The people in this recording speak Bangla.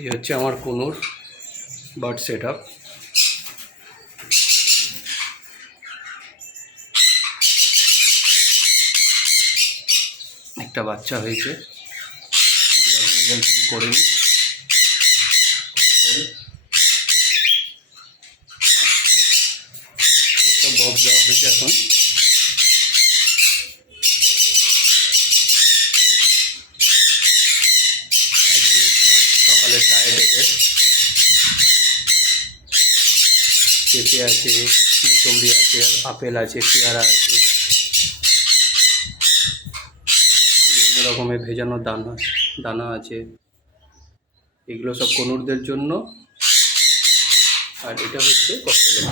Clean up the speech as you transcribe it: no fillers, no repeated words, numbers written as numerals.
এই হচ্ছে আমার কুনুর বার্ড সেট আপ। একটা বাচ্চা হয়েছে, করে নি। একটা বক্স দেওয়া হয়েছে এখন। সকালে চায়ে ডেকে পেঁপে আছে, মুসম্বি আছে, আপেল আছে, পেয়ারা আছে, বিভিন্ন রকমের ভেজানো দানা আছে। এগুলো সব কনুরদের জন্য। আর এটা হচ্ছে ককটেল।